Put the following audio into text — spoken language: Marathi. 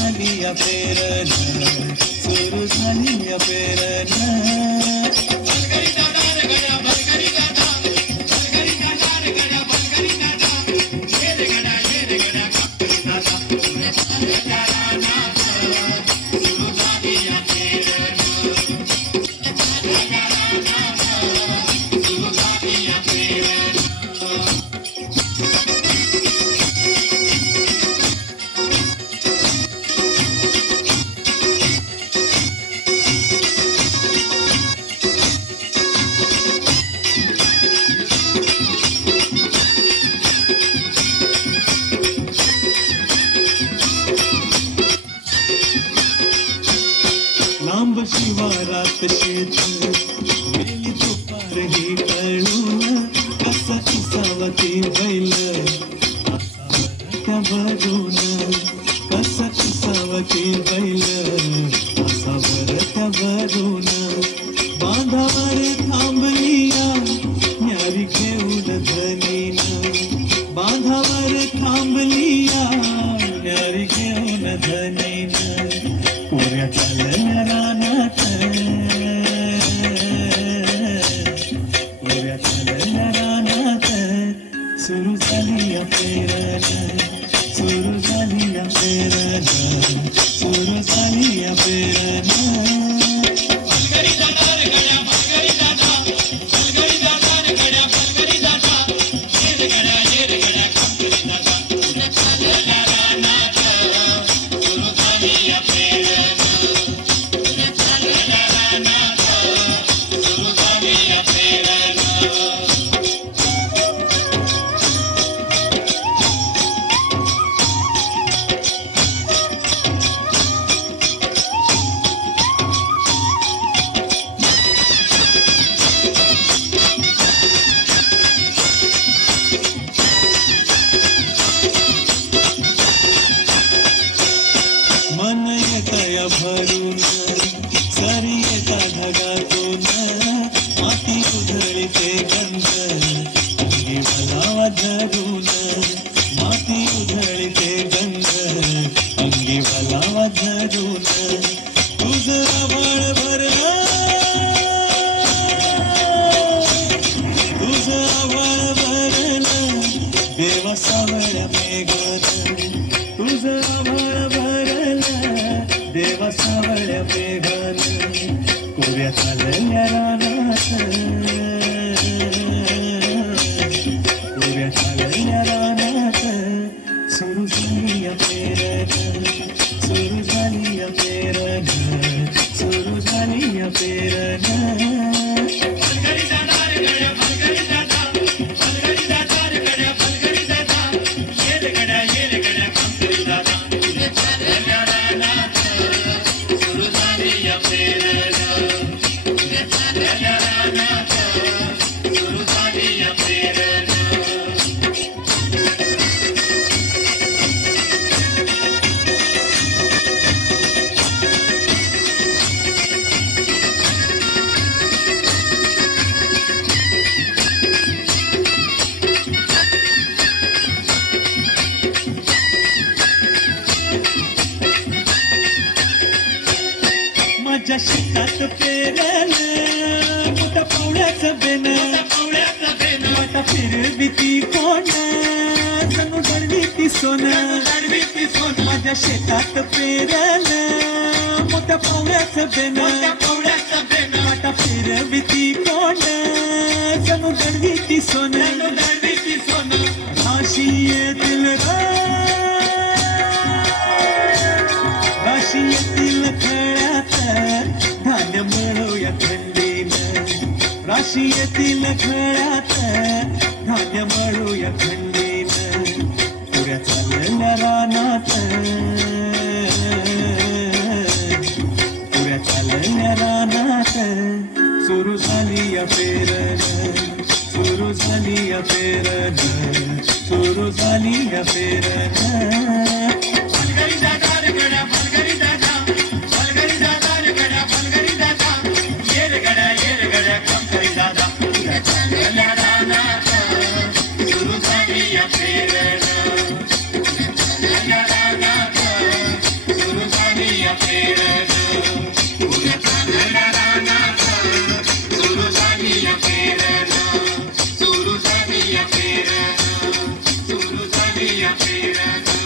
झाली या पेरण, सुरू झाली या पेरण. लांब शिवारात शेत गेली दुपार ही कळून, कसं किसावती बैल त्या भरून, कसं किसावती बैल असावर त्या भरून. बांधावर थांबलिया न्यारी घेऊन धनीन, बांधावर थांबलिया न्यारी घेऊन धनीन. पुऱ्या चालल्या रानात, पुऱ्या चालल्या रानात, सुरू झाली या पेरण, सुरू झाली या पेरण, सुरू झाली या पेरण. मन येतया भरून, सरी येता ढगातून, माती उधळीते गंध, अंगी भलावा धरून, माती उधळीते गंध, अंगी भलावा धरून. तुझं आभाळ भरलं, तुझं आभाळ भरलं, देवा सावळ्या मेघान, तुझं आभाळ भरलं, देवा सावळ्या मेघान. कोऱ्या चालल्या रानात, कोऱ्या चालल्या रानात, सुरू झाली या पेरण, सुरू झाली या पेरण, सुरू झाली या पेरण. माझ्या शेतात पेरलं मोठा पावड्याचं बेन, मोठा फिरवी ती कोण, जणू दडवी ती सोन, माझ्या शेतात पेरलं मोठा पावड्याचं बेन, मोठा फिरवी ती कोण, जणू दडवी ती सोन. राशी येतील राशी येतील खळ्यात, धान्य मिळूया खंडीनं, राशी येतील खळ्यात, धान्य मिळूया खंडीनं. पुऱ्या चालल्या रानात, पुऱ्या चालल्या रानात, सुरू झाली या पेरण, सुरू झाली या पेरण, सुरू झाली या पेरण. सुरू झाली सुरू झाली या पेरण पुऱ्या चालण्या रानात सुरू झाली या पेरण सुरू झाली या पेरण सुरू झाली या पेरण